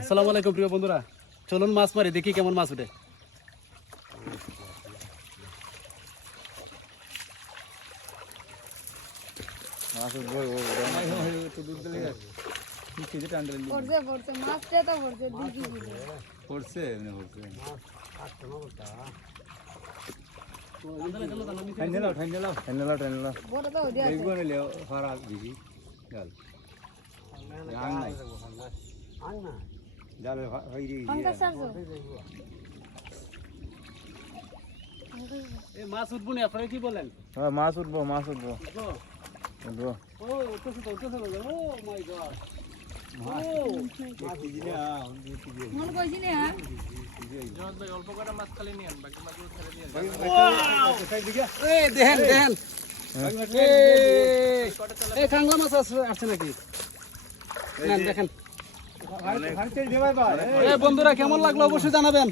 আসসালামু আলাইকুম প্রিয় বন্ধুরা, চলুন মাছ মারি, দেখি কেমন মাছ ওঠে। মাছ উঠবো না, আপনারা কি বলেন? মাছ উঠবো উঠবো। ও উঠতেছে তো, উঠতেছে তো। ও মাই গড, দেখেন কাংলা মাছ আসছে নাকি? দেখেন বন্ধুরা, কেমন লাগলো অবশ্যই জানাবেন।